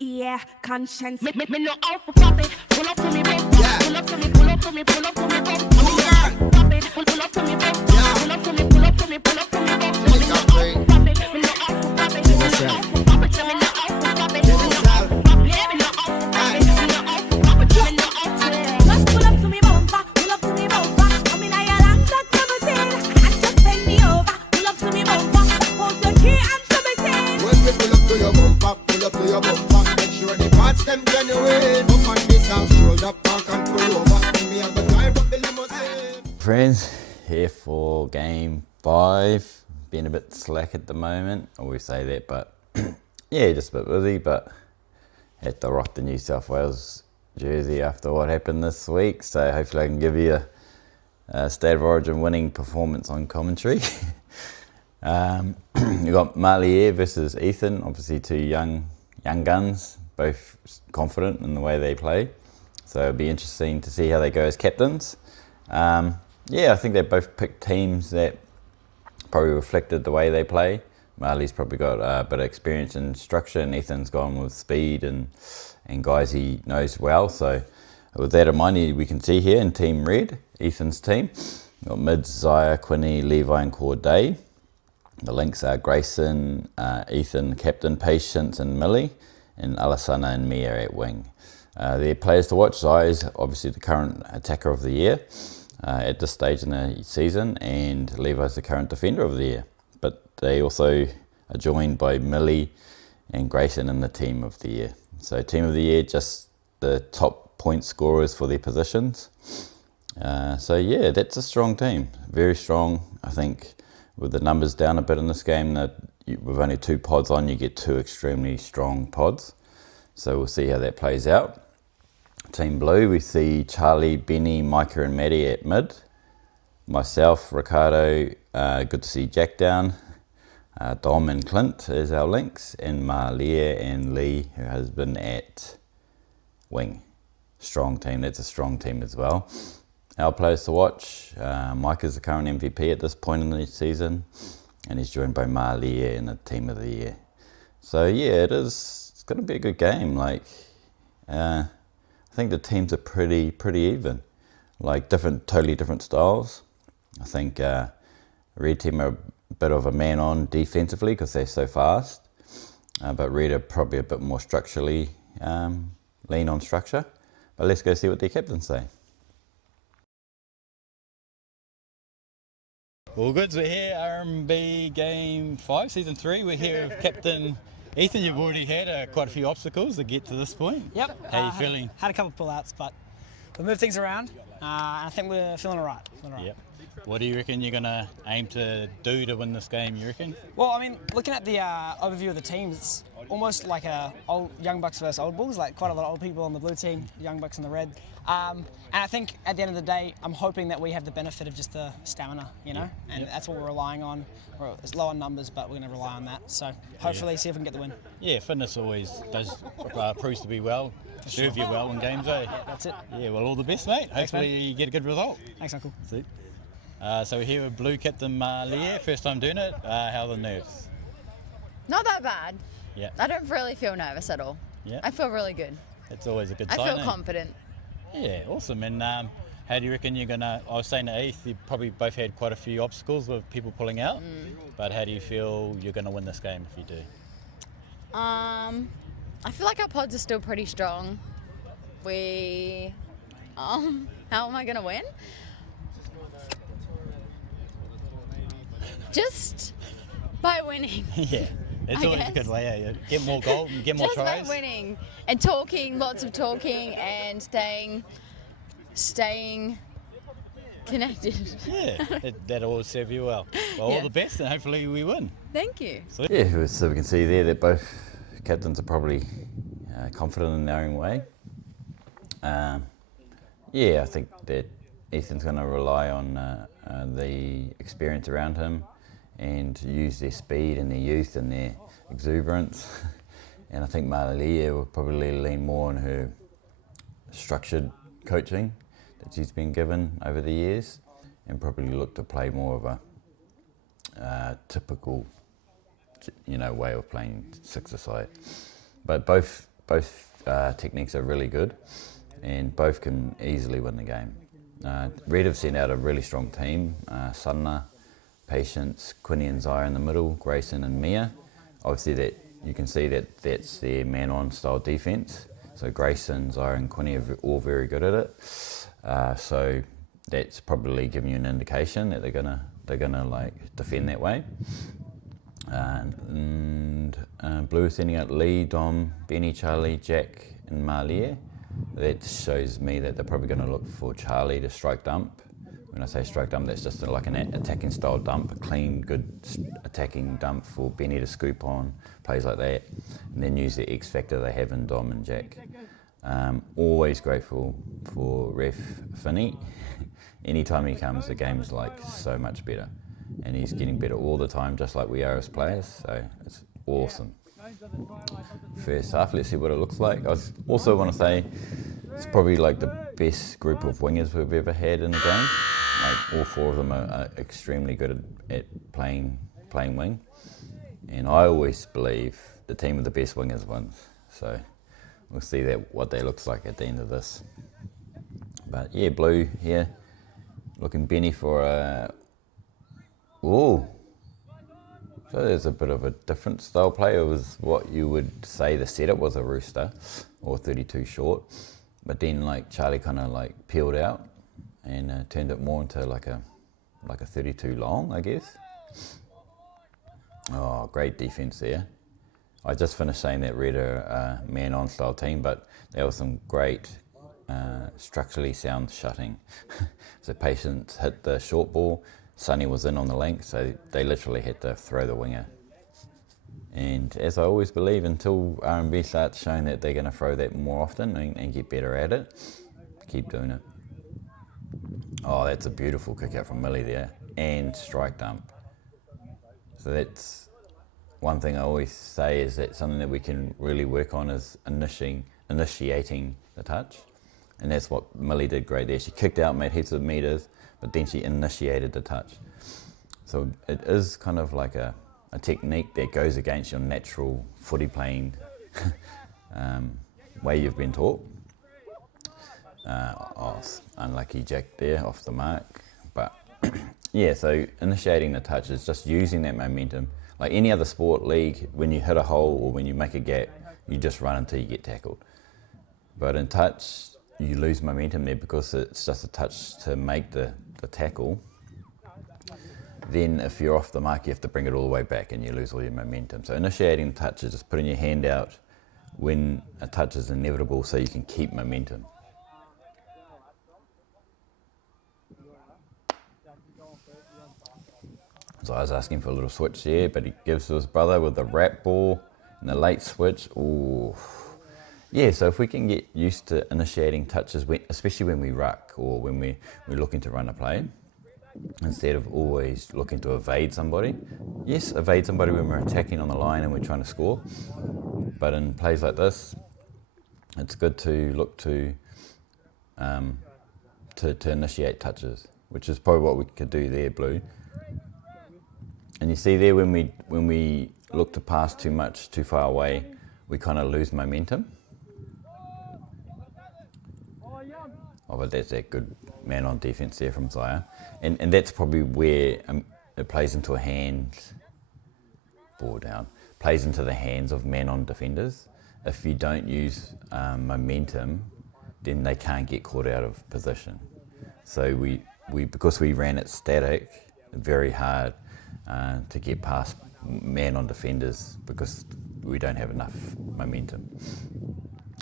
Yeah, conscience. Me no out for pop it. Pull up to me, bro. Yeah. Pull up to me, pull up to me, pull up to me, bro. Pop it. Pull up to me, bro. Yeah. Pull up to me, pull up to me, pull up to me, bro. Me no out for pop it. Me no out for pop it. Me no out for pop it. Me no out for pop it. Me no out for pop it. Me no out for pop it. Me no out for pop it. Me no out for. Just pull up to me bumper, pull up to me bumper. I'm in a yellow truck, capatin. And just bend me over, pull up to me bumper. Hold your key and capatin. When we pull up to your bumper, pull up to your bumper. Make sure the parts them genuine. Up on this house, shoulder park and pull over. And me have to drive up the limousine. Friends, here for game 5. Been a bit slack at the moment. I always say that, but yeah, just a bit busy. But had to rock the New South Wales jersey after what happened this week. So hopefully I can give you a State of Origin winning performance on commentary. You got Malie versus Ethan, obviously two young guns, both confident in the way they play. So it'll be interesting to see how they go as captains. Yeah, I think they both picked teams that probably reflected the way they play. Malie's probably got a bit of experience in structure, and Ethan's gone with speed and guys he knows well. So with that in mind, we can see here in Team Red, Ethan's team, we've got mids, Zaya, Quinny, Levi and Corday. The links are Grayson, Ethan, Captain, Patience and Millie, and Alasana and Mia at wing. Their players to watch, Zaya is obviously the current attacker of the year at this stage in the season, and Levi's the current defender of the year. But they also are joined by Millie and Grayson in the team of the year. So team of the year, just the top point scorers for their positions. So yeah, that's a strong team, very strong. I think with the numbers down a bit in this game, that with only 2 pods on, you get 2 extremely strong pods. So we'll see how that plays out. Team Blue, we see Charlie, Benny, Micah and Maddie at mid. Myself, Ricardo, good to see Jack down. Dom and Clint as our links, and Malie and Lee, her husband, at wing. Strong team, that's a strong team as well. Our players to watch, Mike is the current MVP at this point in the season, and he's joined by Malie in the team of the year. So yeah, it's going to be a good game. Like, I think the teams are pretty even, like totally different styles. I think Red team are a bit of a man on defensively because they're so fast, but Red are probably a bit more structurally lean on structure. But let's go see what their captains say. All good, we're here, RMB Game 5, Season 3. We're here with Captain Ethan. You've already had quite a few obstacles to get to this point. Yep. How are you feeling? Had a couple of pull-outs, but we moved things around. I think we're feeling all right. Yep. What do you reckon you're going to aim to do to win this game, you reckon? Well, I mean, looking at the overview of the teams, it's almost like Young Bucks versus Old Bulls, like quite a lot of old people on the blue team, Young Bucks on the red. And I think at the end of the day, I'm hoping that we have the benefit of just the stamina, you know, and that's what we're relying on. It's low on numbers, but we're going to rely on that. So hopefully see if we can get the win. Yeah, fitness always proves to be serve you well in games, eh? That's it. Yeah, well, all the best, mate. Thanks, Hopefully man. you get a good result. Thanks, Uncle. See? So we're here with Blue Captain Malie, first time doing it. How are the nerves? Not that bad. Yeah. I don't really feel nervous at all. Yeah. I feel really good. It's always a good I sign. feel confident. Yeah, awesome. And how do you reckon you're gonna? I was saying to Heath, you probably both had quite a few obstacles with people pulling out. But how do you feel you're gonna win this game if you do? I feel like our pods are still pretty strong. How am I gonna win? Just by winning. Yeah, it's always a good way. Yeah. Get more goals, get more Just tries. by winning and talking, lots of talking and staying connected. Yeah, that'll always serve you well. Well, all the best, and hopefully we win. Thank you. Yeah, so we can see there that both captains are probably confident in their own way. Yeah, I think that Ethan's going to rely on the experience around him and use their speed and their youth and their exuberance. And I think Malie will probably lean more on her structured coaching that she's been given over the years, and probably look to play more of a typical, way of playing six-a-side. But both techniques are really good, and both can easily win the game. Red have sent out a really strong team. Sana, Patience, Quinny and Zaya in the middle, Grayson and Mia. Obviously that you can see that that's their man-on style defence. So Grayson, Zaya and Quinny are all very good at it. So that's probably giving you an indication that they're gonna like defend that way. And Blue is sending out Lee, Dom, Benny, Charlie, Jack and Malie. That shows me that they're probably going to look for Charlie to strike dump. When I say strike dump, that's just like an attacking style dump, a clean, good attacking dump for Benny to scoop on, plays like that, and then use the X factor they have in Dom and Jack. Always grateful for Ref Finney. Anytime he comes, the game's like so much better, and he's getting better all the time, just like we are as players. So it's awesome. First half, let's see what it looks like. I also want to say it's probably like the best group of wingers we've ever had in the game. Like all four of them are extremely good at playing wing, and I always believe the team with the best wingers wins. So we'll see what that looks like at the end of this. But yeah, Blue here looking Benny for a. Ooh. So there's a bit of a different style play. It was what you would say the setup was, a rooster or 32 short, but then like Charlie kind of like peeled out and turned it more into like a 32 long, I guess. Oh, great defense there. I just finished saying that Red are a man-on style team, but there was some great structurally sound shutting. So Patience hit the short ball. Sonny was in on the length, so they literally had to throw the winger. And as I always believe, until R&B starts showing that they're going to throw that more often and get better at it, keep doing it. Oh, that's a beautiful kick out from Malie there, and strike dump. So that's one thing I always say, is that something that we can really work on is initiating the touch. And that's what Malie did great there. She kicked out, made heaps of meters, but then she initiated the touch. So it is kind of like a technique that goes against your natural footy playing way you've been taught. Unlucky Jack there off the mark. But yeah, so initiating the touch is just using that momentum. Like any other sport league, when you hit a hole or when you make a gap, you just run until you get tackled. But in touch, you lose momentum there because it's just a touch to make the tackle. Then if you're off the mark, you have to bring it all the way back and you lose all your momentum. So initiating the touch is just putting your hand out when a touch is inevitable so you can keep momentum. So I was asking for a little switch there, but he gives to his brother with the wrap ball and the late switch. Ooh. Yeah, so if we can get used to initiating touches, especially when we ruck or when we're looking to run a play, instead of always looking to evade somebody. Yes, evade somebody when we're attacking on the line and we're trying to score, but in plays like this, it's good to look to initiate touches, which is probably what we could do there, Blue. And you see there, when we look to pass too much, too far away, we kind of lose momentum. Oh, but that's that good man-on defence there from Zaya. And that's probably where it plays into a hand, ball down, plays into the hands of man-on defenders. If you don't use momentum, then they can't get caught out of position. So we because we ran it static, very hard to get past man-on defenders because we don't have enough momentum.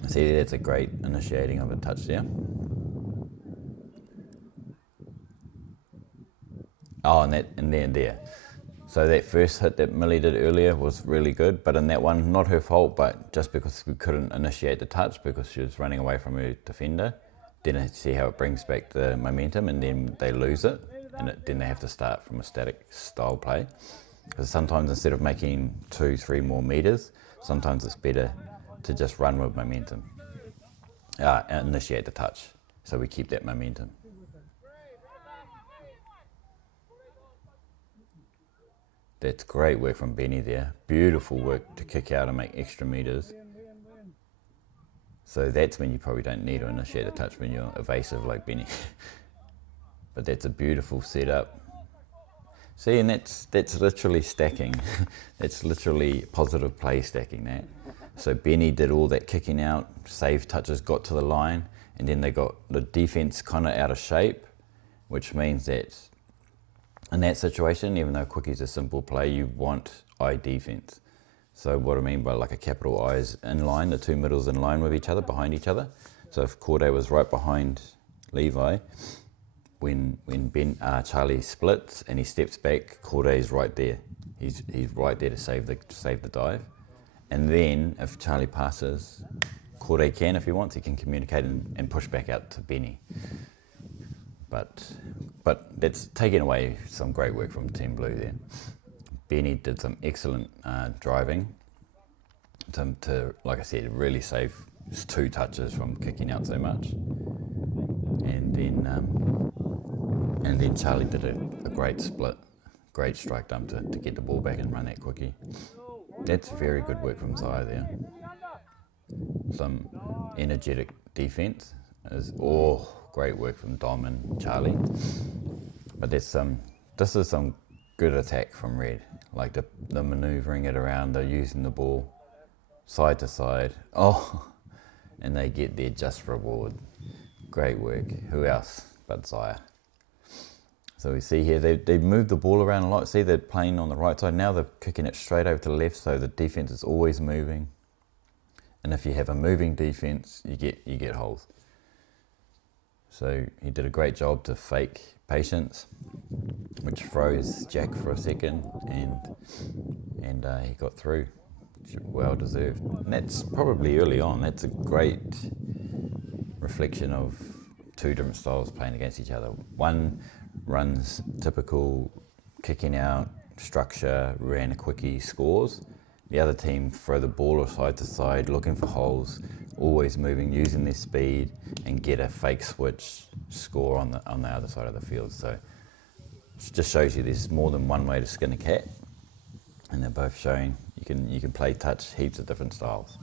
See, that's a great initiating of a touch there. Oh, and there. So that first hit that Malie did earlier was really good, but in that one, not her fault, but just because we couldn't initiate the touch because she was running away from her defender. Then I see how it brings back the momentum, and then they lose it, and then they have to start from a static style play. Because sometimes instead of making 2-3 more meters, sometimes it's better to just run with momentum, and initiate the touch, so we keep that momentum. That's great work from Benny there. Beautiful work to kick out and make extra meters. So that's when you probably don't need to initiate a touch, when you're evasive like Benny. But that's a beautiful setup. See, and that's literally stacking. That's literally positive play stacking that. So Benny did all that kicking out, save touches, got to the line, and then they got the defense kind of out of shape, which means that in that situation, even though quickie's a simple play, you want eye defense. So what I mean by like a capital I is in line, the two middles in line with each other, behind each other. So if Corday was right behind Levi, when Charlie splits and he steps back, Corday's right there. He's right there to save the dive. And then if Charlie passes, Corday can, if he wants, he can communicate and push back out to Benny. But that's taking away some great work from Team Blue there. Benny did some excellent driving to, like I said, really save just 2 touches from kicking out so much. And then Charlie did a great split, great strike dump to get the ball back and run that quickie. That's very good work from Zaya there. Some energetic defense great work from Dom and Charlie. But this is some good attack from Red, like the manoeuvring it around, they're using the ball side to side. And they get their just reward. Great work. Who else but Zaya? So we see here they moved the ball around a lot. See, they're playing on the right side. Now they're kicking it straight over to the left, so the defense is always moving. And if you have a moving defense, you get holes. So he did a great job to fake patience, which froze Jack for a second, and he got through. Well deserved. And that's probably early on. That's a great reflection of 2 different styles playing against each other. One runs typical kicking out structure, ran a quickie, scores. The other team throw the ball side to side, looking for holes, always moving, using their speed, and get a fake switch score on the other side of the field. So it just shows you there's more than one way to skin a cat, and they're both showing you can play touch heaps of different styles.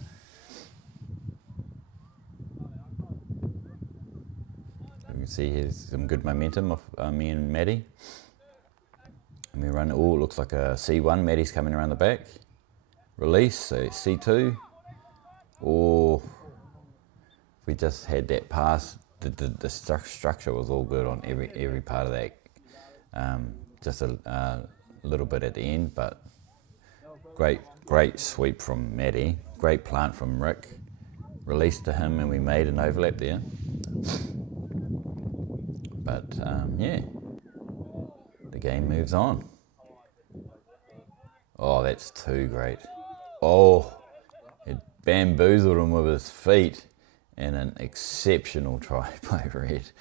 You can see here's some good momentum of me and Maddie. And we run, looks like a C1, Maddie's coming around the back. Release, so C2. If we just had that pass, the structure was all good on every part of that. Just a little bit at the end, but great sweep from Maddie, great plant from Rick. Release to him, and we made an overlap there. But the game moves on. Oh, that's too great. It bamboozled him with his feet, and an exceptional try by Red.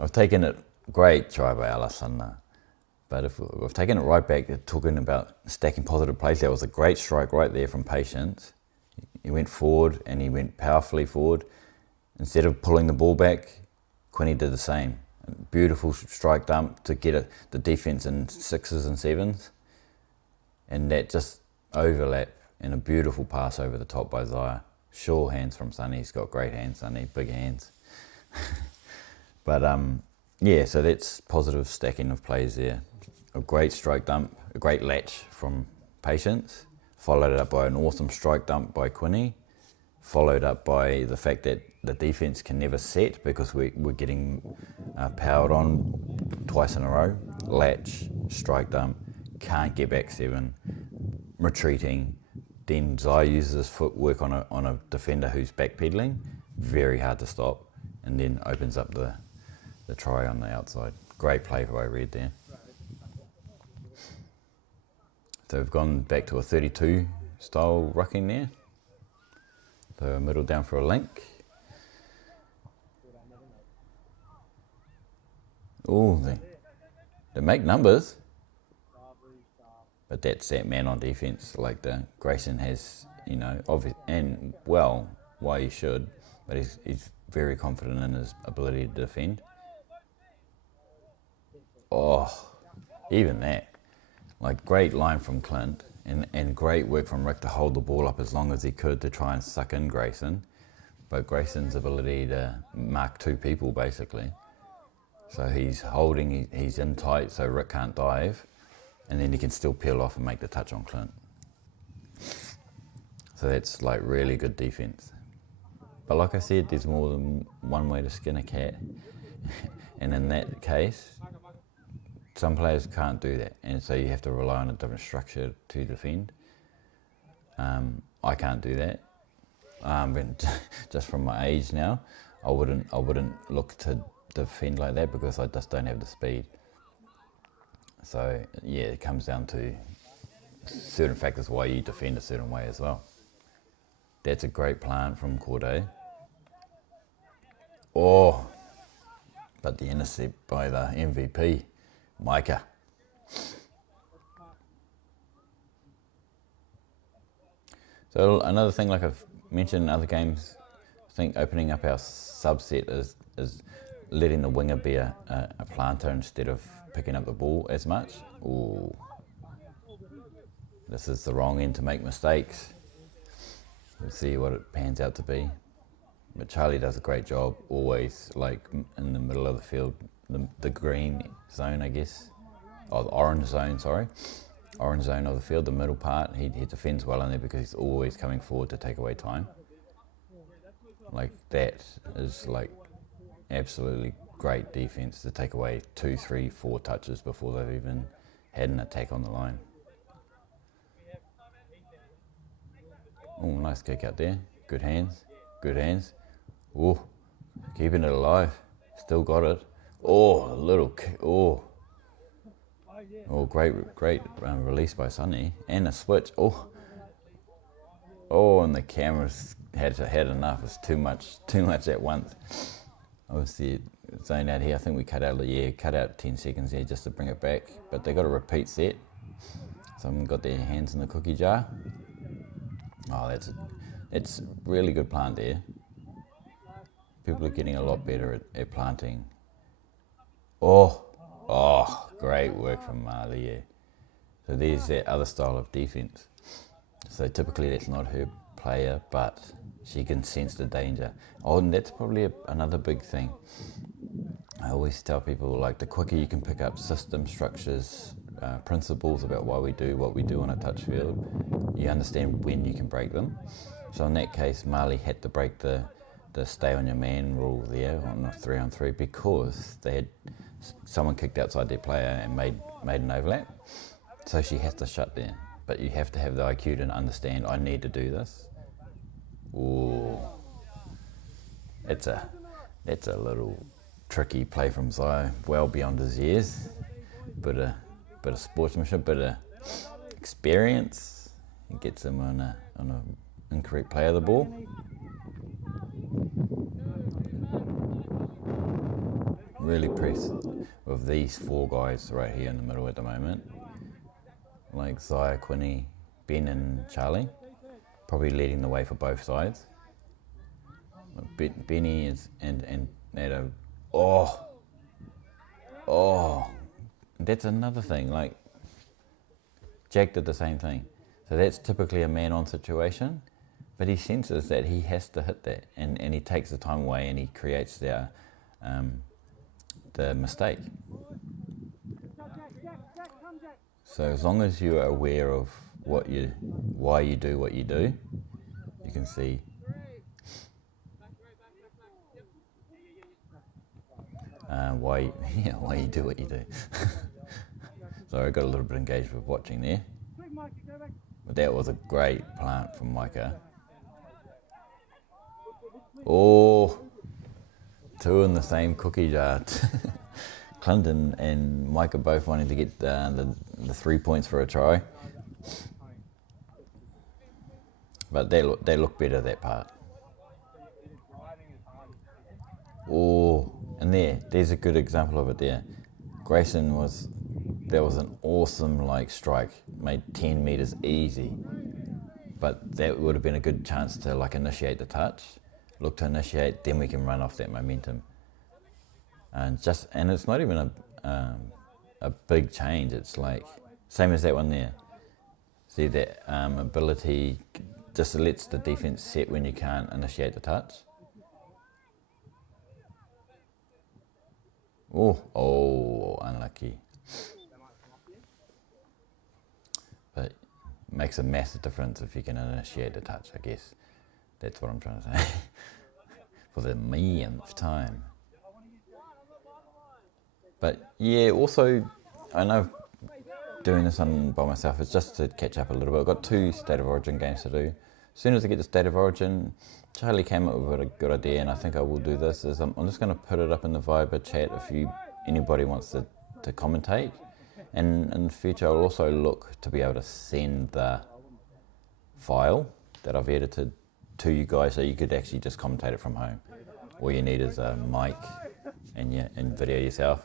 I've taken it, great try by Alessandra. But if we've taken it right back to talking about stacking positive plays, that was a great strike right there from Patience. He went forward, and he went powerfully forward. Instead of pulling the ball back, Quinny did the same. Beautiful strike dump to get the defense in 6s and 7s. And that just overlap and a beautiful pass over the top by Zaya. Sure hands from Sonny. He's got great hands, Sonny, big hands. But so that's positive stacking of plays there. A great strike dump, a great latch from Patience, followed up by an awesome strike dump by Quinny, followed up by the fact that the defense can never set because we're getting powered on twice in a row. Latch, strike dump, can't get back 7, retreating. Then Zai uses his footwork on a defender who's backpedaling, very hard to stop, and then opens up the try on the outside. Great play by Red there. So we've gone back to a 32 style rucking there. So middle down for a link. They make numbers. But that's that man on defense, like the Grayson has, why he should, but he's very confident in his ability to defend. Even that, like great line from Clint, and great work from Rick to hold the ball up as long as he could to try and suck in Grayson. but Grayson's ability to mark two people basically. So he's holding, he's in tight so Rick can't dive, and then he can still peel off and make the touch on Clint. So that's like really good defense. But like I said, there's more than one way to skin a cat. And in that case, some players can't do that. And so you have to rely on a different structure to defend. I can't do that. But just from my age now, I wouldn't look to defend like that because I just don't have the speed. So yeah, it comes down to certain factors why you defend a certain way as well. That's a great plant from Corday. Oh, but the intercept by the MVP, Micah. So another thing, like I've mentioned in other games, I think opening up our subset is letting the winger be a planter instead of picking up the ball as much. Ooh. This is the wrong end to make mistakes. We'll see what it pans out to be. But Charlie does a great job always, like in the middle of the field, the green zone, I guess. Oh, the orange zone, sorry. Orange zone of the field, the middle part. He defends well in there because he's always coming forward to take away time. Like that is like absolutely great defense to take away 2, 3, 4 touches before they've even had an attack on the line. Oh, nice kick out there. Good hands. Good hands. Oh, keeping it alive. Still got it. Oh, a little kick. Oh, great release by Sonny. And a switch. Oh, and the cameras had enough. It's too much at once. Obviously, zone out here. I think we cut out 10 seconds there just to bring it back. But they got a repeat set. Someone got their hands in the cookie jar. Oh, it's really good plant there. People are getting a lot better at planting. Oh, great work from Malie. Yeah. So there's that other style of defense. So typically that's not her player, but she can sense the danger. Oh, and that's probably another big thing. I always tell people, like, the quicker you can pick up system structures, principles about why we do what we do on a touch field, you understand when you can break them. So in that case, Malie had to break the stay on your man rule there on a 3-on-3 because they had someone kicked outside their player and made an overlap. So she has to shut there. But you have to have the IQ to understand, I need to do this. Ooh. That's a little tricky play from Zai, well beyond his years. Bit of sportsmanship, bit of experience. It gets him on a incorrect play of the ball. Really impressed with these 4 guys right here in the middle at the moment. Like Zaya, Quinny, Ben and Charlie. Probably leading the way for both sides. Benny is and Nato. Oh, that's another thing. Like Jack did the same thing. So that's typically a man-on situation, but he senses that he has to hit that, and he takes the time away and he creates the mistake. So as long as you are aware of why you do what you do, you can see. Why you do what you do. So I got a little bit engaged with watching there. But that was a great plant from Micah. Oh, 2 in the same cookie jar. Clinton and Micah both wanting to get the 3 points for a try. But they look better, that part. Oh, and there's a good example of it there. Grayson that was an awesome strike, made 10 metres easy. But that would have been a good chance to initiate the touch, look to initiate, then we can run off that momentum. And it's not even a big change. It's same as that one there. See that ability just lets the defense set when you can't initiate the touch. Oh, unlucky. But makes a massive difference if you can initiate the touch, I guess. That's what I'm trying to say. For the millionth time. But yeah, also, I know doing this one by myself is just to catch up a little bit. I've got 2 State of Origin games to do. As soon as I get to State of Origin, Charlie came up with a good idea, and I think I will do this, is I'm just going to put it up in the Viber chat if anybody wants to commentate. And in the future, I'll also look to be able to send the file that I've edited to you guys, so you could actually just commentate it from home. All you need is a mic and video yourself.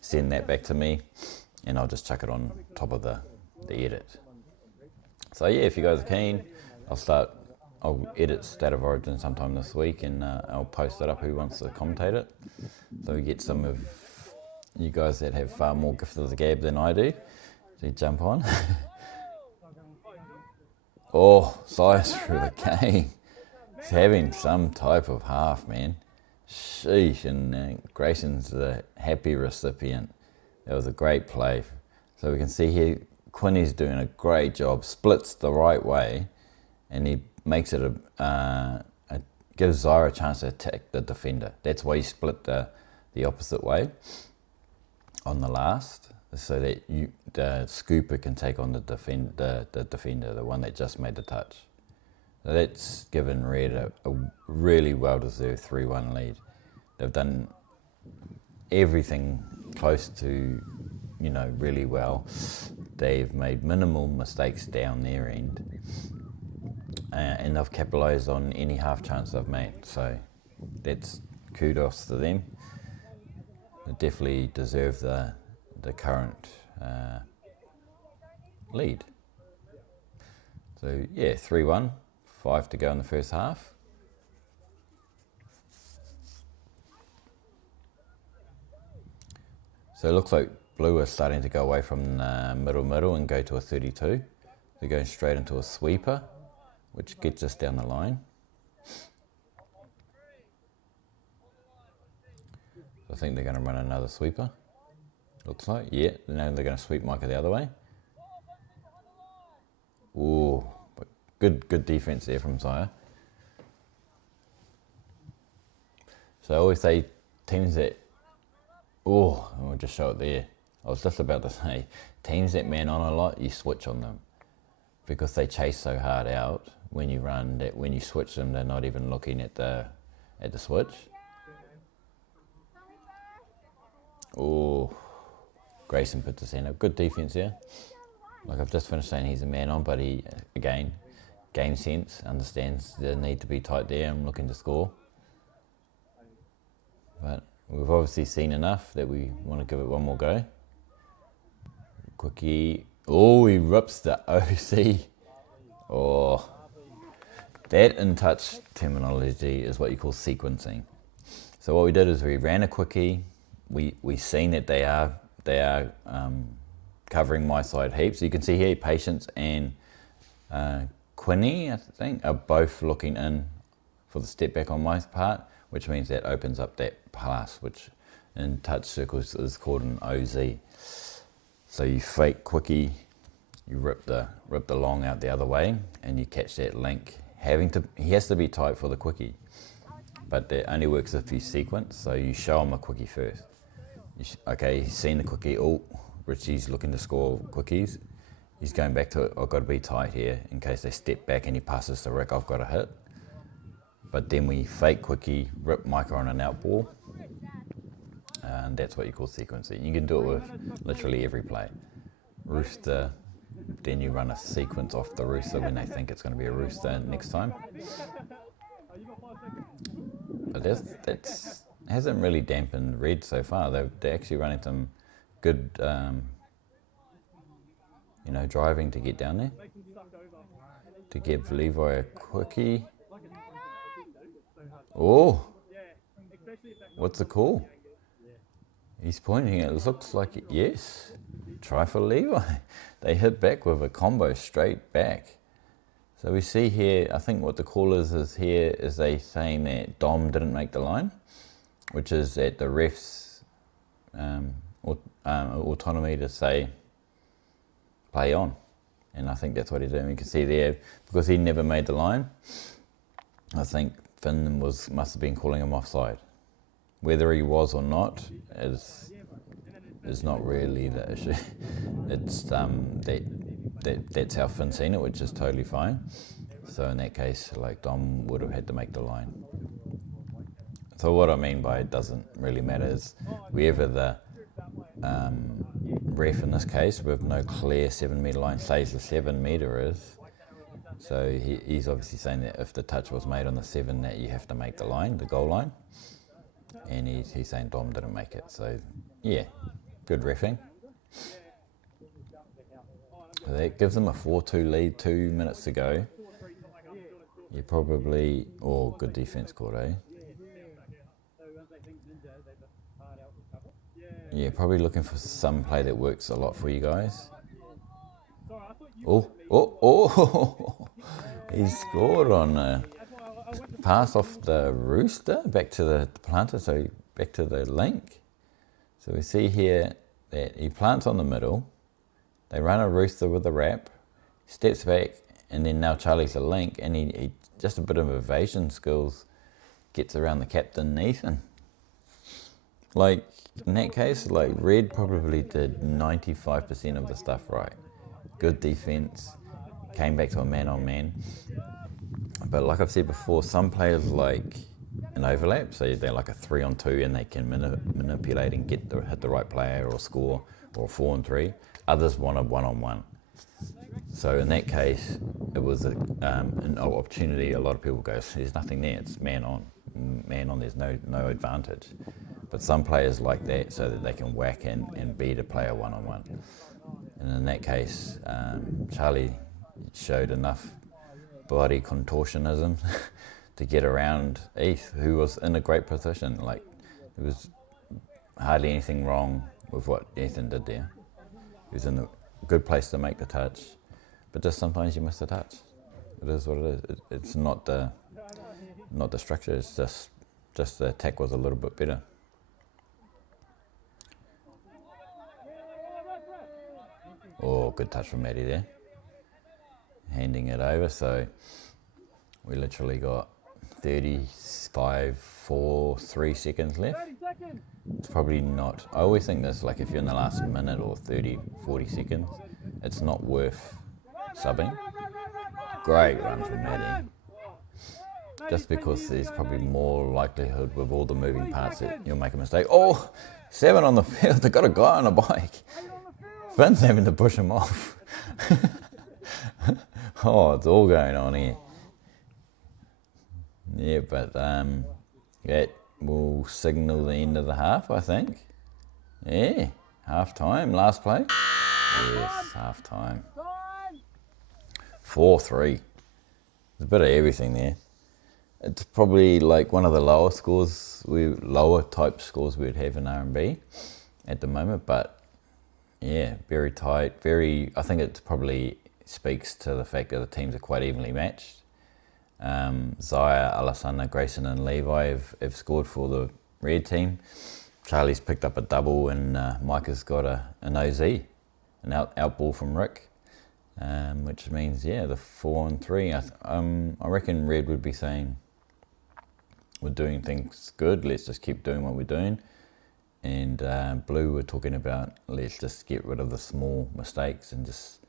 Send that back to me, and I'll just chuck it on top of the edit. So yeah, if you guys are keen, I'll edit State of Origin sometime this week, and I'll post it up who wants to commentate it. So we get some of you guys that have far more gift of the gab than I do to jump on. Oh, Sias through the game. He's having some type of half, man. Sheesh, and Grayson's the happy recipient. That was a great play. So we can see here, Quinny's doing a great job, splits the right way, and he makes it gives Zyra a chance to attack the defender. That's why he split the opposite way on the last, so that the scooper can take on the defender, the one that just made the touch. So that's given Red a really well-deserved 3-1 lead. They've done everything close to, really well. They've made minimal mistakes down their end, and they've capitalised on any half chance they've made. So that's kudos to them. They definitely deserve the current lead. So yeah, 3-1. 5 to go in the first half. So it looks like Blue are starting to go away from the middle and go to a 32. They're going straight into a sweeper, which gets us down the line. I think they're going to run another sweeper. Looks like, yeah. Now they're going to sweep Micah the other way. Ooh. Good defense there from Zaya. So I always say teams that, I'll just show it there. I was just about to say, teams that man on a lot, you switch on them. Because they chase so hard out when you run, that when you switch them, they're not even looking at the switch. Grayson puts his hand up. Good defense there. Like I've just finished saying he's a man on, but he, again, game sense, understands the need to be tight there and looking to score. But we've obviously seen enough that we want to give it one more go. Quickie. He rips the OC. That in touch terminology is what you call sequencing. So what we did is we ran a quickie. We seen that they are covering my side heaps. So you can see here, Patience and Quinny, I think, are both looking in for the step back on my part, which means that opens up that pass, which in touch circles is called an OZ. So you fake quickie, you rip the long out the other way, and you catch that link. He has to be tight for the quickie, but that only works if you sequence. So you show him a quickie first. Okay, he's seen the quickie. Richie's looking to score quickies. He's going back to it. I've got to be tight here in case they step back and he passes to Rick. I've got to hit. But then we fake quickie, rip Micah on an out ball, and that's what you call sequencing. You can do it with literally every play. Rooster, then you run a sequence off the rooster when they think it's going to be a rooster next time. But that's hasn't really dampened Red so far. They're actually running some good driving to get down there, to give Levi a quickie. What's the call? He's pointing, it looks like, yes, try for Levi. They hit back with a combo straight back. So we see here, I think what the call is here is they saying that Dom didn't make the line, which is that the refs autonomy to say, play on. And I think that's what he did. You can see there, because he never made the line, I think Finn must have been calling him offside. Whether he was or not is not really the issue. It's that's how Finn's seen it, which is totally fine. So in that case, like, Dom would have had to make the line. So what I mean by it doesn't really matter is wherever the ref in this case, with no clear 7 metre line, says the 7 metre is. So he's obviously saying that if the touch was made on the 7, that you have to make the line, the goal line. And he's saying Dom didn't make it. So yeah, good reffing. So that gives them a 4-2 lead, 2 minutes to go. You probably, good defence called, eh? Yeah, probably looking for some play that works a lot for you guys. He scored on a pass off the rooster back to the planter, so back to the link. So we see here that he plants on the middle, they run a rooster with a wrap, steps back, and then now Charlie's a link, and he just a bit of evasion skills, gets around the captain Ethan. Like, in that case, like, Red probably did 95% of the stuff right. Good defense, came back to a man-on-man. But like I've said before, some players like an overlap, so they're like a 3-on-2 and they can manipulate and hit the right player or score, or 4-on-3. Others want a 1-on-1. So in that case, it was an opportunity. A lot of people go, there's nothing there, it's man-on, there's no advantage. But some players like that, so that they can whack in and beat a player 1-on-1. And in that case, Charlie showed enough body contortionism to get around Eth, who was in a great position. Like, there was hardly anything wrong with what Ethan did there. He was in a good place to make the touch, but just sometimes you miss the touch. It is what it is. It's not the structure. It's just the attack was a little bit better. Oh, good touch from Maddie there. Handing it over, so we literally got 35, 4, 3 seconds left. It's probably not, I always think this, like if you're in the last minute or 30, 40 seconds, it's not worth subbing. Great run from Maddie. Just because there's probably more likelihood with all the moving parts that you'll make a mistake. Oh, 7 on the field, they've got a guy on a bike. Finn's having to push him off. Oh, it's all going on here. Yeah, but that will signal the end of the half, I think. Yeah, half time, last play. Yes, half time. 4-3. There's a bit of everything there. It's probably like one of the lower type scores we'd have in R&B at the moment, but yeah, very tight, I think it probably speaks to the fact that the teams are quite evenly matched. Zaya, Alessandra, Grayson and Levi have scored for the red team. Charlie's picked up a double and Micah's got an OZ, an out ball from Rick, which means, yeah, the 4-on-3. I reckon Red would be saying, we're doing things good, let's just keep doing what we're doing. And Blue were talking about, let's just get rid of the small mistakes and just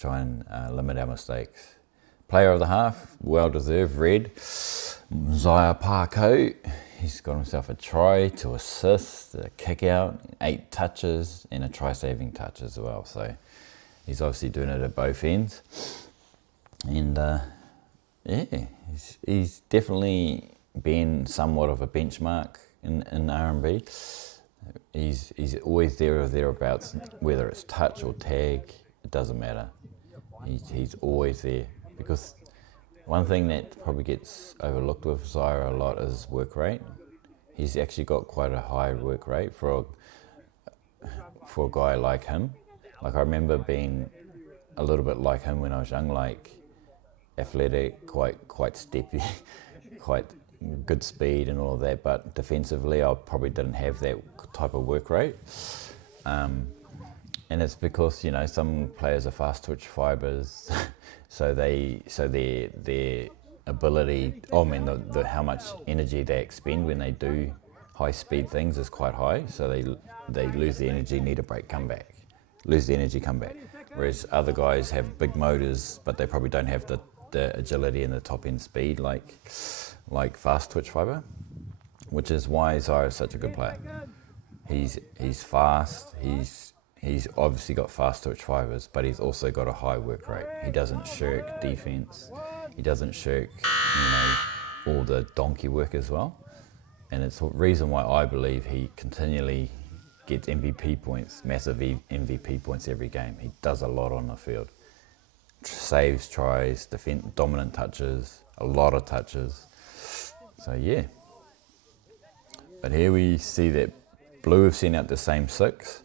try and limit our mistakes. Player of the half, well deserved, Red. Zaya Parko, he's got himself a try, 2 assists, a kick out, 8 touches and a try saving touch as well. So he's obviously doing it at both ends. And yeah, he's definitely been somewhat of a benchmark in R&B. He's always there or thereabouts, whether it's touch or tag, it doesn't matter. He's always there, because one thing that probably gets overlooked with Zaya a lot is work rate. He's actually got quite a high work rate for a guy like him. Like, I remember being a little bit like him when I was young, like athletic, quite steppy, quite good speed and all of that, but defensively I probably didn't have that type of work rate. And it's because, some players are fast twitch fibers, so their ability, how much energy they expend when they do high speed things is quite high, so they lose the energy, need a break, come back. Lose the energy, come back. Whereas other guys have big motors, but they probably don't have the agility and the top end speed like fast twitch fiber, which is why Zyra is such a good player. He's fast, he's obviously got fast twitch fibers, but he's also got a high work rate. He doesn't shirk defense, he doesn't shirk all the donkey work as well. And it's the reason why I believe he continually gets MVP points, massive MVP points every game. He does a lot on the field. Saves, tries, dominant touches, a lot of touches. So yeah. But here we see that Blue have sent out the same 6,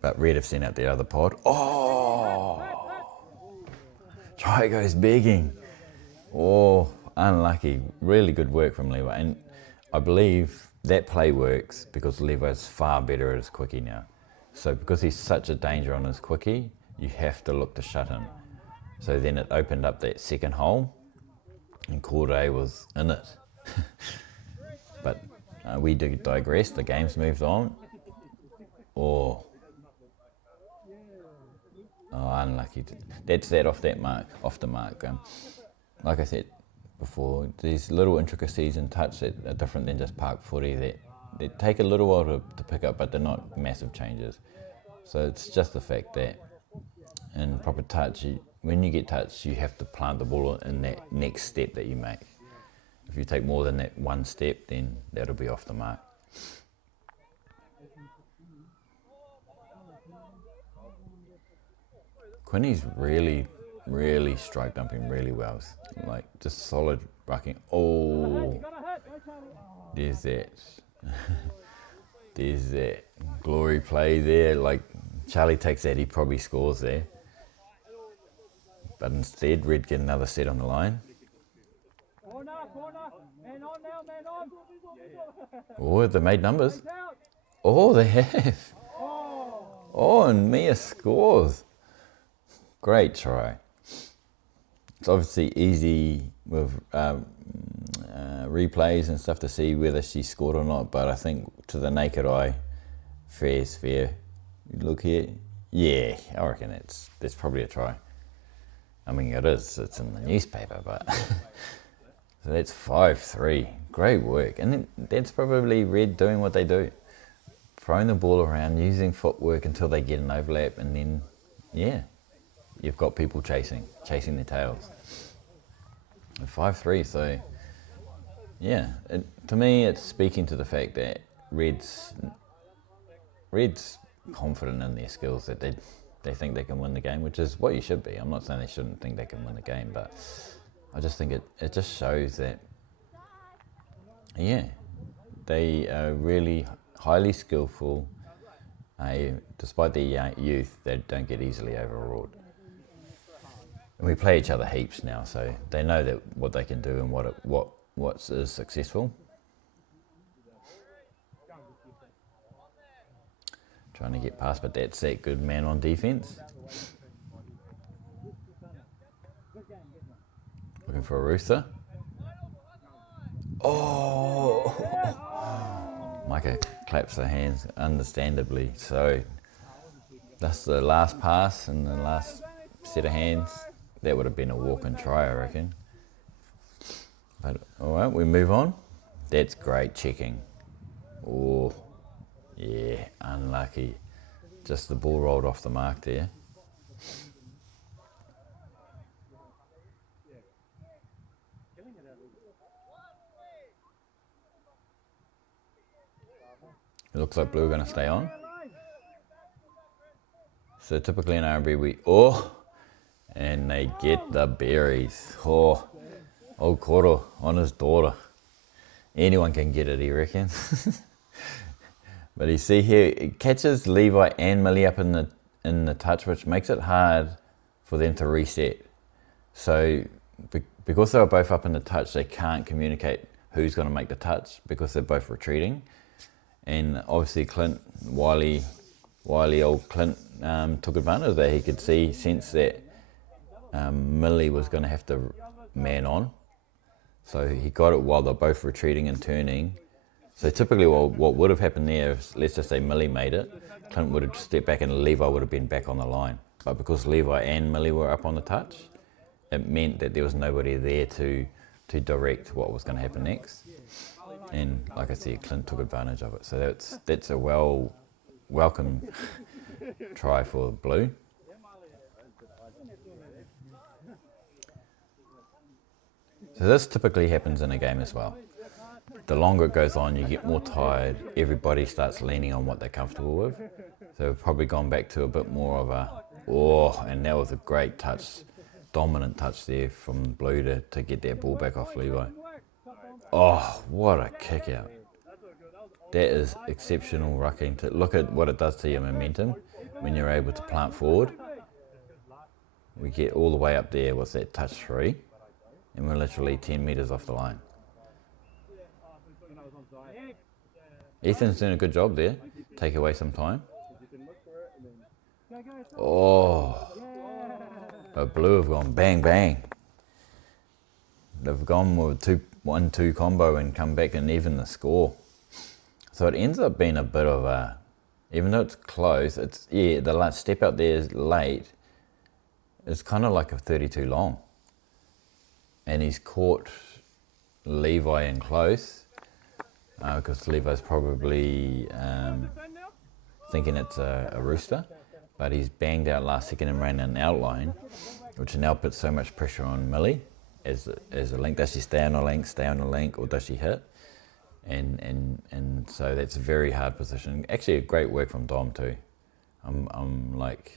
but Red have sent out the other pod. Oh! Try goes begging. Oh, unlucky. Really good work from Levi. And I believe that play works because Levi's far better at his quickie now. So because he's such a danger on his quickie, you have to look to shut him. So then it opened up that second hole, and Corday was in it. But we digressed, the game's moved on. Oh, unlucky. That's that off the mark. Like I said before, these little intricacies in touch that are different than just park footy that take a little while to pick up, but they're not massive changes. So it's just the fact that in proper touch, when you get touched, you have to plant the ball in that next step that you make. If you take more than that one step, then that'll be off the mark. Quinny's really strike dumping really well. Like, just solid rucking. Oh, there's that. There's that glory play there. Like, Charlie takes that, he probably scores there. But instead, Red get another set on the line. Oh, they made numbers. Oh, they have. Oh, and Mia scores. Great try. It's obviously easy with replays and stuff to see whether she scored or not, but I think to the naked eye, fair is fair. Look here. Yeah, I reckon that's probably a try. I mean, it's in the newspaper, but so that's 5-3. Great work. And that's probably Red doing what they do. Throwing the ball around, using footwork until they get an overlap, and then, yeah, you've got people chasing their tails. 5-3, so, yeah. To me, it's speaking to the fact that Red's confident in their skills, that they think they can win the game, which is what you should be. I'm not saying they shouldn't think they can win the game, but I just think it just shows that, yeah, they are really highly skillful. Despite their youth, they don't get easily overawed. And we play each other heaps now, so they know that what they can do and what is successful. Trying to get past, but that's that good man on defense. Looking for a rooster. Oh! Micah claps her hands, understandably. So that's the last pass and the last set of hands. That would have been a walk and try, I reckon. But all right, we move on. That's great checking. Oh, yeah, unlucky. Just the ball rolled off the mark there. It looks like Blue are going to stay on. So typically in R&B and they get the berries. Oh, old Koro on his daughter. Anyone can get it, he reckons. But you see here, it catches Levi and Malie up in the touch, which makes it hard for them to reset. So because they were both up in the touch, they can't communicate who's going to make the touch because they're both retreating. And obviously Wily old Clint took advantage of that. He could sense that Malie was going to have to man on. So he got it while they're both retreating and turning. So typically what would have happened there, is, let's just say Malie made it, Clint would have stepped back and Levi would have been back on the line. But because Levi and Malie were up on the touch, it meant that there was nobody there to direct what was going to happen next. And like I said, Clint took advantage of it. So that's a welcome try for Blue. So this typically happens in a game as well. The longer it goes on, you get more tired. Everybody starts leaning on what they're comfortable with. So we've probably gone back to a bit more of and that was a great touch, dominant touch there from Blue to get that ball back off Levi. Oh, what a kick out. That is exceptional rucking. To look at what it does to your momentum when you're able to plant forward. We get all the way up there, what's that, touch 3? And we're literally 10 metres off the line. Ethan's doing a good job there. Take away some time. Oh, but Blue have gone bang, bang. They've gone with 1-2 combo and come back and even the score. So it ends up being a bit of a, even though it's close, the last step out there is late. It's kind of like a 32 long. And he's caught Levi in close because Levi's probably thinking it's a rooster, but he's banged out last second and ran an outline, which now puts so much pressure on Malie as a link. Does she stay on a link, or does she hit? And so that's a very hard position. Actually, a great work from Dom too. I'm like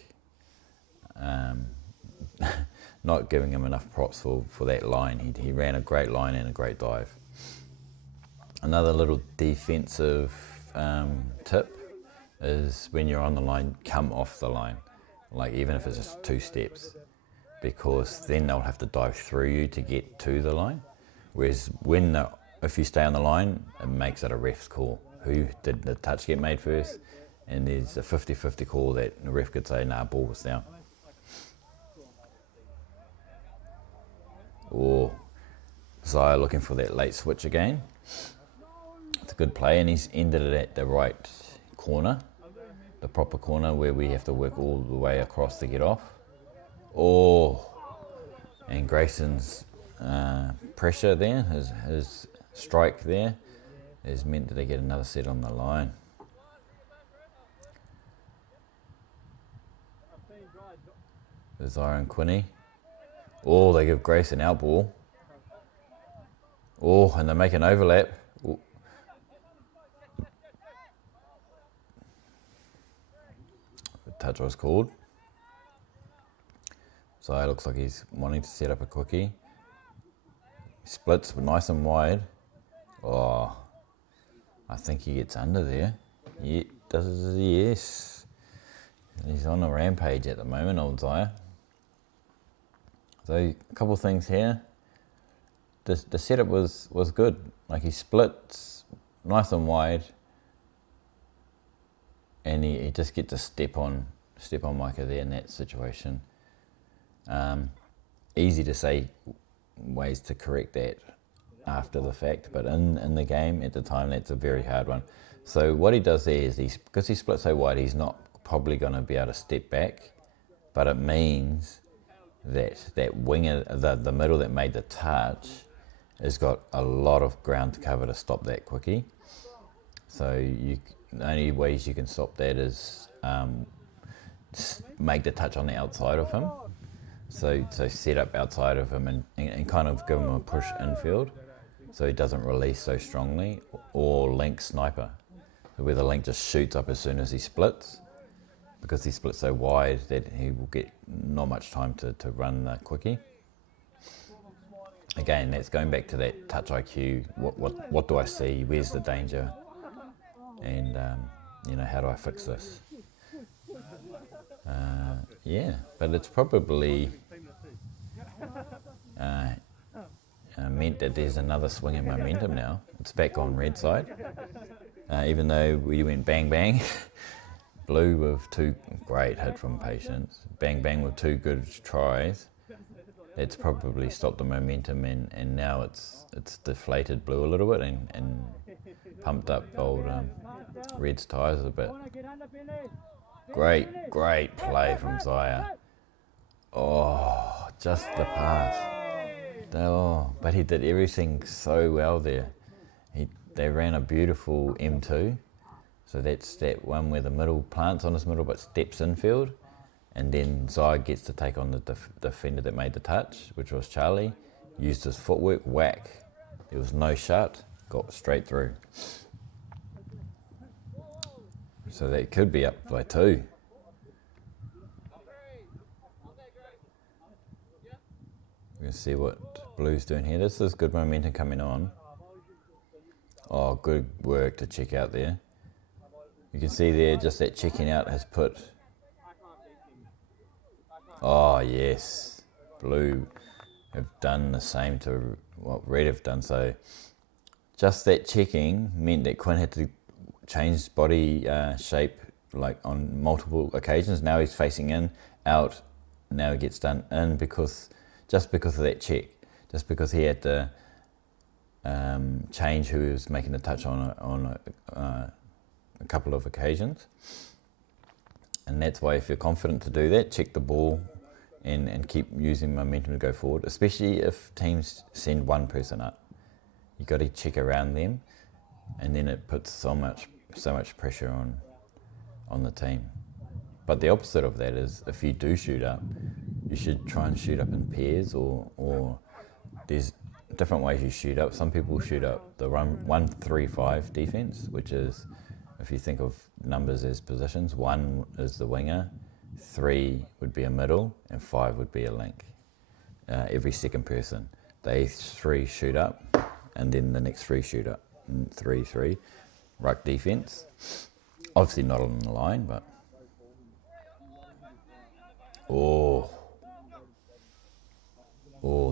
not giving him enough props for that line. He ran a great line and a great dive. Another little defensive tip is when you're on the line, come off the line, like even if it's just 2 steps, because then they'll have to dive through you to get to the line. Whereas if you stay on the line, it makes it a ref's call. Who did the touch get made first? And there's a 50-50 call that the ref could say, nah, ball was down. Or Zaya looking for that late switch again. It's a good play, and he's ended it at the right corner, the proper corner where we have to work all the way across to get off. Oh, and Grayson's pressure there, his strike there, has meant that they get another set on the line. There's Iron Quinny. Oh, they give Grace an out ball. Oh, and they make an overlap. Ooh. The touch was called. So it looks like he's wanting to set up a quickie. He splits nice and wide. Oh, I think he gets under there. Yeah, yes. He's on a rampage at the moment, old Zaya. So a couple of things here. The setup was good. Like he splits nice and wide, and he just gets a step on Micah there in that situation. Easy to say ways to correct that after the fact, but in the game at the time, that's a very hard one. So what he does there is because he splits so wide, he's not probably going to be able to step back, but it means that winger, the middle that made the touch, has got a lot of ground to cover to stop that quickie. So the only ways you can stop that is make the touch on the outside of him. So set up outside of him and kind of give him a push infield so he doesn't release so strongly, or link sniper, where the link just shoots up as soon as he splits, because he splits so wide that he will get not much time to run the quickie. Again, that's going back to that touch IQ. What do I see? Where's the danger? And how do I fix this? But it's probably meant that there's another swing in momentum now. It's back on red side. Even though we went bang bang, blue with 2 great hit from Patience, bang bang with 2 good tries. It's probably stopped the momentum, and now it's deflated blue a little bit and pumped up old red's tyres a bit. Great play from Zaya. Oh, just the pass. Oh, but he did everything so well there. They ran a beautiful M2. So that's that one where the middle plants on his middle but steps infield. And then Zaya gets to take on the defender that made the touch, which was Charlie. Used his footwork, whack. There was no shut, got straight through. So that could be up by 2. We're going to see what Blue's doing here. This is good momentum coming on. Oh, good work to check out there. You can see there, just that checking out has put... Oh, yes. Blue have done the same to what Red have done. So just that checking meant that Quinn had to change his body shape like on multiple occasions. Now he's facing in, out. Now he gets done in just because of that check. Just because he had to change who he was making the touch on a couple of occasions. And that's why if you're confident to do that, check the ball and keep using momentum to go forward, especially if teams send one person up. You've got to check around them, and then it puts so much pressure on the team. But the opposite of that is if you do shoot up, you should try and shoot up in pairs, or there's different ways you shoot up. Some people shoot up the 1-3-5 defense, which is, if you think of numbers as positions, 1 is the winger, 3 would be a middle, and 5 would be a link. Every second person, they 3 shoot up, and then the next 3 shoot up. 3-3, ruck defense. Obviously not on the line, but oh,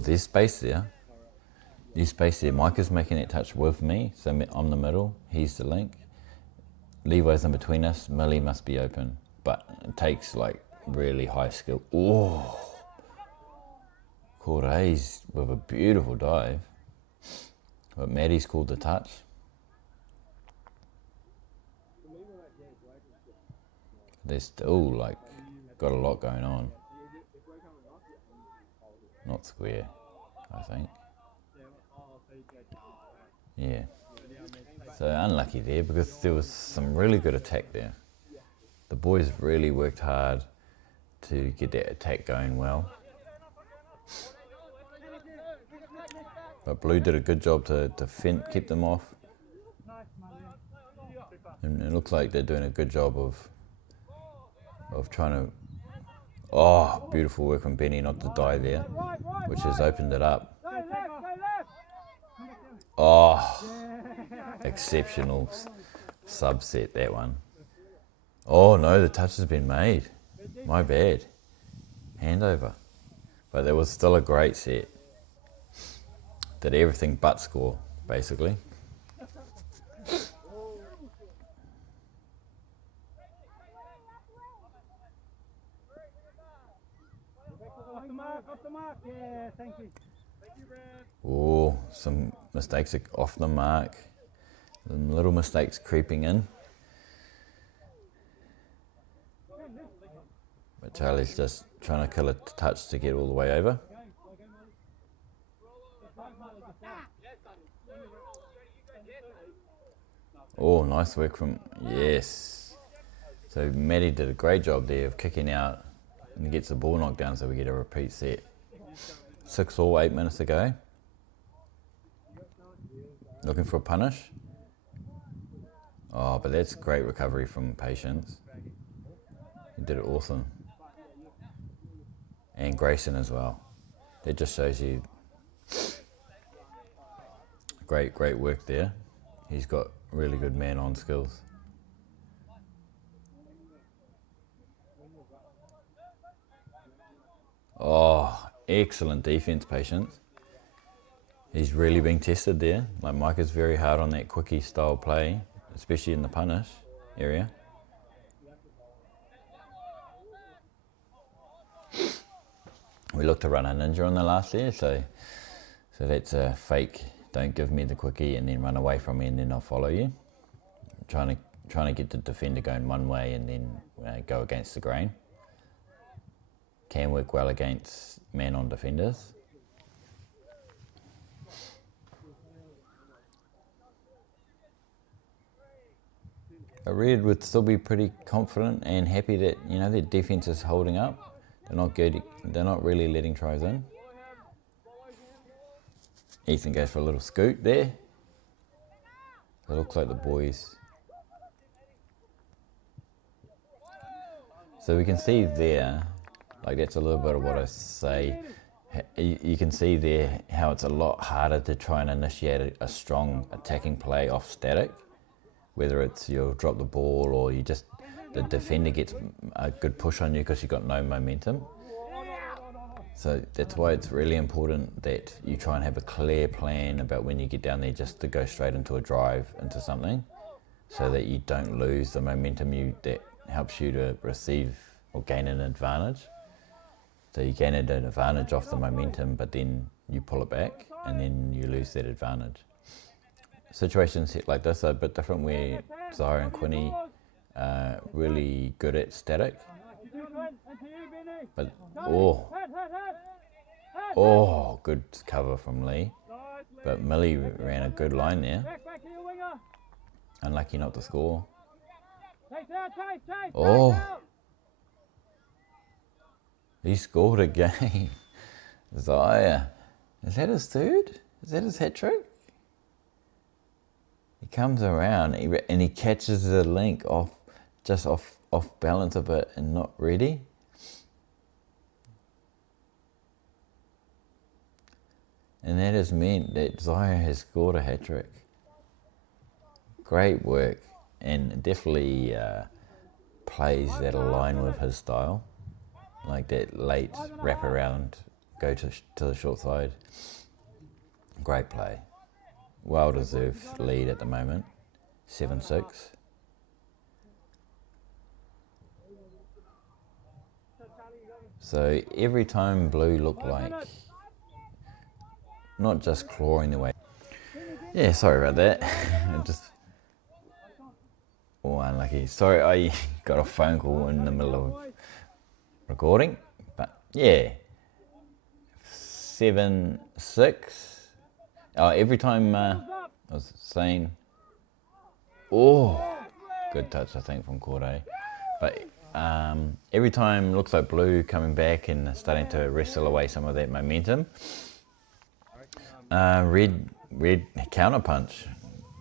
there's space there. There's space there. Mike is making that touch with me, so I'm the middle. He's the link. Levi's in between us. Malie must be open, but it takes like really high skill. Oh, Corre's with a beautiful dive, but Maddie's called the touch. They're still like got a lot going on. Not square, I think. Yeah. So unlucky there because there was some really good attack there. The boys really worked hard to get that attack going well. But Blue did a good job to keep them off. And it looks like they're doing a good job of trying to... Oh, beautiful work from Benny not to die there, which has opened it up. Oh, exceptional subset, that one. Oh no, the touch has been made. My bad. Handover. But there was still a great set. Did everything but score, basically. Oh, some mistakes off the mark. Some little mistakes creeping in. But Charlie's just trying to kill a touch to get all the way over. Oh, nice work from... Yes. So Maddie did a great job there of kicking out and gets the ball knocked down so we get a repeat set. 6-all, 8 minutes to go. Looking for a punish. Oh, but that's great recovery from Patience. He did it awesome. And Grayson as well. That just shows you great work there. He's got really good man-on skills. Oh, excellent defense, Patience. He's really being tested there. Like Mike is very hard on that quickie style play, especially in the punish area. We looked to run a ninja on the last there, so that's a fake. Don't give me the quickie and then run away from me and then I'll follow you. Trying to get the defender going one way and then go against the grain. Can work well against man-on defenders. But Red would still be pretty confident and happy that, you know, their defence is holding up. They're not really letting tries in. Ethan goes for a little scoot there. It looks like the boys. So we can see there, like that's a little bit of what I say. You can see there how it's a lot harder to try and initiate a strong attacking play off static. Whether it's you'll drop the ball or the defender gets a good push on you because you've got no momentum. So that's why it's really important that you try and have a clear plan about when you get down there just to go straight into a drive into something so that you don't lose the momentum that helps you to receive or gain an advantage. So you gain an advantage off the momentum, but then you pull it back and then you lose that advantage. Situations like this are a bit different where Zara and Quinny are really good at static. But, good cover from Lee. But Malie ran a good line there. Unlucky not to score. He scored again. Zaya. Is that his third? Is that his hat trick? He comes around and he catches the link off balance a bit and not ready. And that has meant that Zaya has scored a hat trick. Great work, and definitely plays that align with his style. Like that late wrap around, go to the short side. Great play. Well deserved lead at the moment, 7-6. So every time Blue looked like not just clawing the way. Yeah, sorry about that. Unlucky. Sorry, I got a phone call in the middle of recording, but yeah, 7-6. Every time I was saying, good touch I think from Corday, but every time looks like Blue coming back and starting to wrestle away some of that momentum. Red counter punch,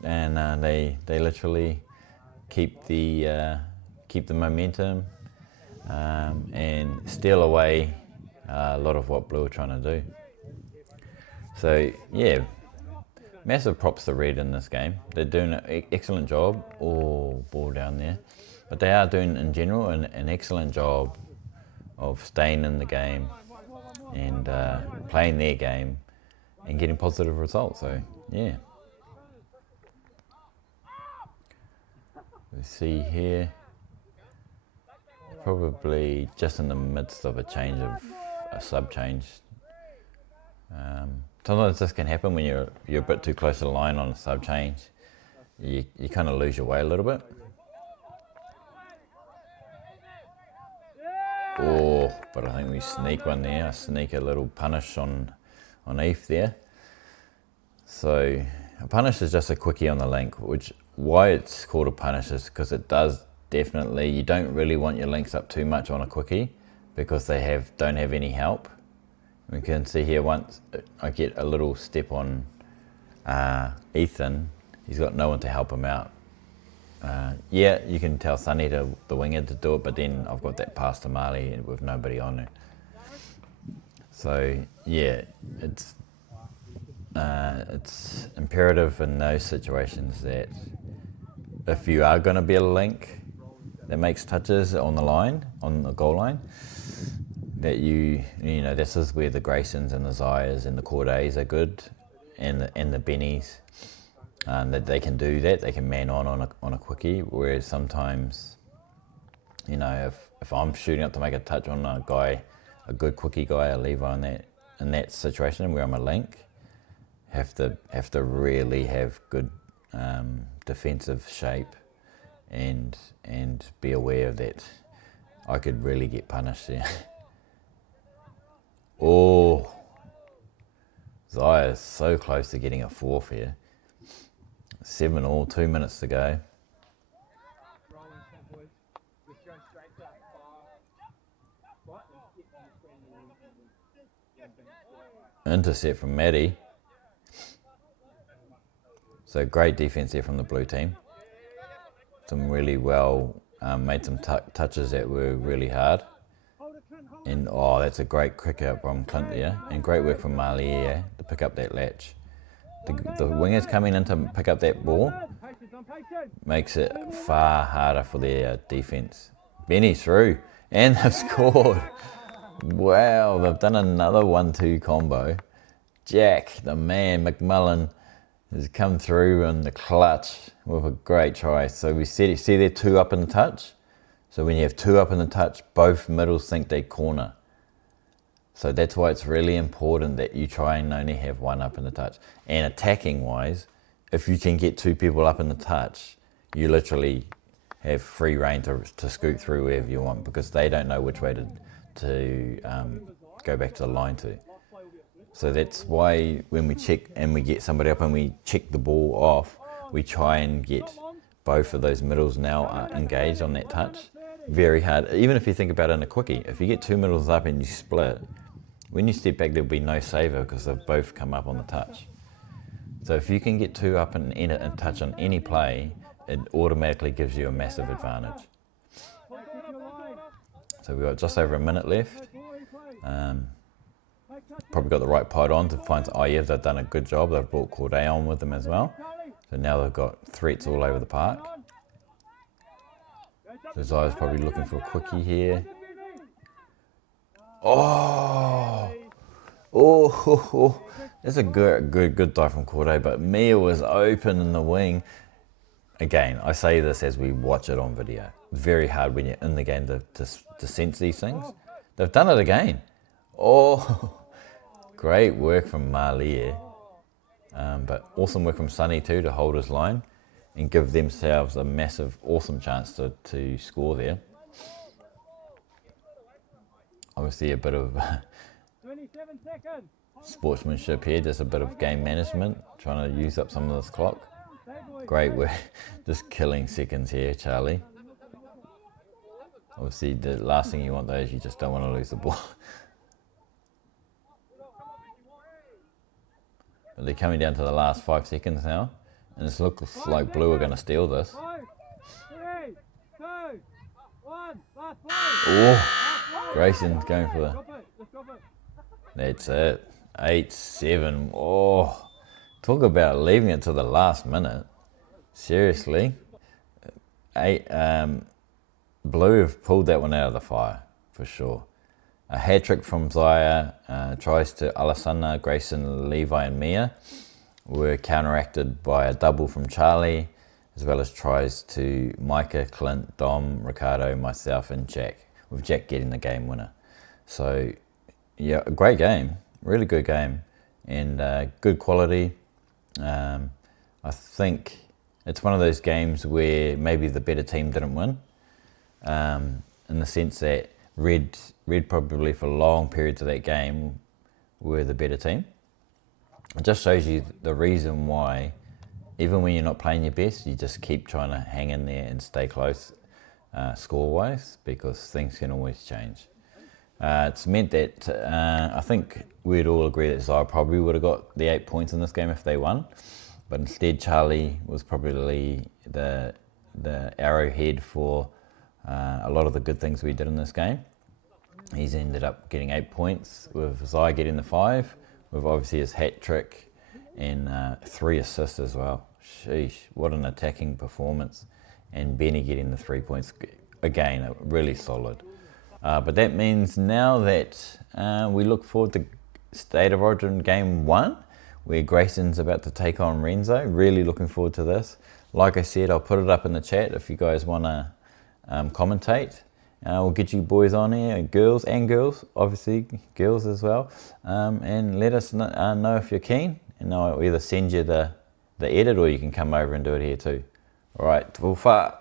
and they literally keep the momentum and steal away a lot of what Blue are trying to do. So yeah, massive props to Red in this game. They're doing an excellent job. Ball down there, but they are doing in general an excellent job of staying in the game and playing their game and getting positive results. So yeah, we see here probably just in the midst of a sub change. Sometimes this can happen when you're a bit too close to the line on a sub change. You kind of lose your way a little bit. But I think we sneak one there. I sneak a little punish on Eve there. So a punish is just a quickie on the link, why it's called a punish is because it does definitely, you don't really want your links up too much on a quickie because they don't have any help. We can see here once I get a little step on Ethan, he's got no one to help him out. You can tell Sunny, the winger, to do it, but then I've got that pass to Malie with nobody on it. So yeah, it's imperative in those situations that if you are going to be a link that makes touches on the goal line, that you know this is where the Graysons and the Zayas and the Cordays are good and the Bennies, that they can do that. They can man on a quickie. Whereas sometimes, you know, if I'm shooting up to make a touch on a guy, a good quickie guy, a Levi in that situation where I'm a link, have to really have good defensive shape and be aware that I could really get punished there. Oh, Zaya is so close to getting a fourth here. 7-all, 2 minutes to go. Intercept from Maddie. So great defense there from the blue team. Some really well, made some touches that were really hard. And oh, that's a great kick out from Clint there. And great work from Malie to pick up that latch. The wingers coming in to pick up that ball makes it far harder for their defense. Benny through, and they've scored. Wow, they've done another 1-2 combo. Jack, the man, McMullen, has come through in the clutch with a great try. So we see there 2 up in the touch. So when you have 2 up in the touch, both middles think they corner. So that's why it's really important that you try and only have 1 up in the touch. And attacking wise, if you can get 2 people up in the touch, you literally have free reign to scoot through wherever you want, because they don't know which way to go back to the line to. So that's why when we check and we get somebody up and we check the ball off, we try and get both of those middles now engaged on that touch. Very hard. Even if you think about it in a quickie, if you get 2 middles up and you split, when you step back there'll be no saver because they've both come up on the touch. So if you can get 2 up and touch on any play, it automatically gives you a massive advantage. So we've got just over a minute left. Probably got the right pod on to find, oh yeah, they've done a good job. They've brought Corday on with them as well. So now they've got threats all over the park. So Zaya's probably looking for a quickie here. Oh, that's a good dive from Corday, but Mia was open in the wing. Again, I say this as we watch it on video. Very hard when you're in the game to sense these things. They've done it again. Oh, great work from Malie. But awesome work from Sonny too to hold his line and give themselves a massive, awesome chance to score there. Obviously a bit of 27 seconds. sportsmanship here, just a bit of game management, trying to use up some of this clock. Great work, just killing seconds here, Charlie. Obviously the last thing you want though is you just don't want to lose the ball. But they're coming down to the last 5 seconds now, and it looks like Blue are going to steal this. 5, 3, 2, 1, last play. Oh, Grayson's going for the... Drop it, just drop it. That's it. 8-7. Oh, talk about leaving it to the last minute. Seriously. Blue have pulled that one out of the fire, for sure. A hat-trick from Zaya, tries to Alasana, Grayson, Levi and Mia were counteracted by a double from Charlie, as well as tries to Micah, Clint, Dom, Ricardo, myself and Jack, with Jack getting the game winner. So, yeah, a great game, really good game, and good quality. I think it's one of those games where maybe the better team didn't win, in the sense that Red probably for long periods of that game were the better team. It just shows you the reason why, even when you're not playing your best, you just keep trying to hang in there and stay close score-wise, because things can always change. It's meant that I think we'd all agree that Zara probably would have got the 8 points in this game if they won, but instead Charlie was probably the arrowhead for a lot of the good things we did in this game. He's ended up getting 8 points, with Zai getting the 5, with obviously his hat trick and 3 assists as well. Sheesh, what an attacking performance. And Benny getting the 3 points. Again, really solid. But that means now that we look forward to State of Origin Game 1, where Grayson's about to take on Renzo. Really looking forward to this. Like I said, I'll put it up in the chat if you guys want to commentate. We'll get you boys on here, girls, obviously girls as well, and let us know if you're keen, and I'll either send you the edit or you can come over and do it here too. Alright, we'll fart.